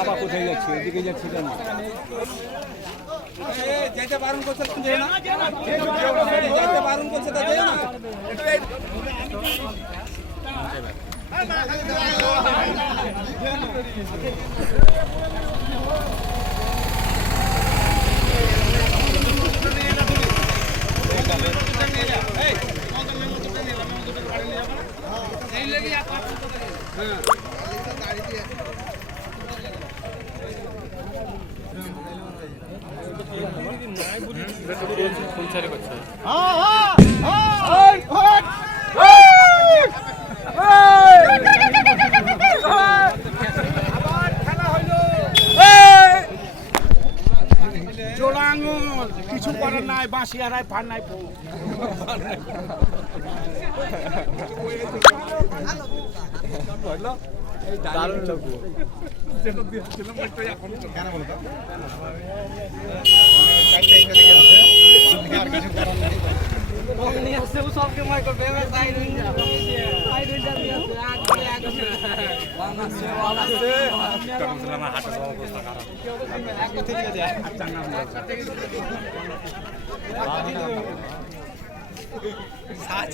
আবার কোথায় যাচ্ছে? এদিকে যাচ্ছি কেন? যেতে বারণ করছে, যেতে বারণ করছে তা যেও না। জোড়া আঙুল কিছু করার নাই, বাঁশি হারায় ফার নাই। দারুণ লোক সবকে মাই করবে হাট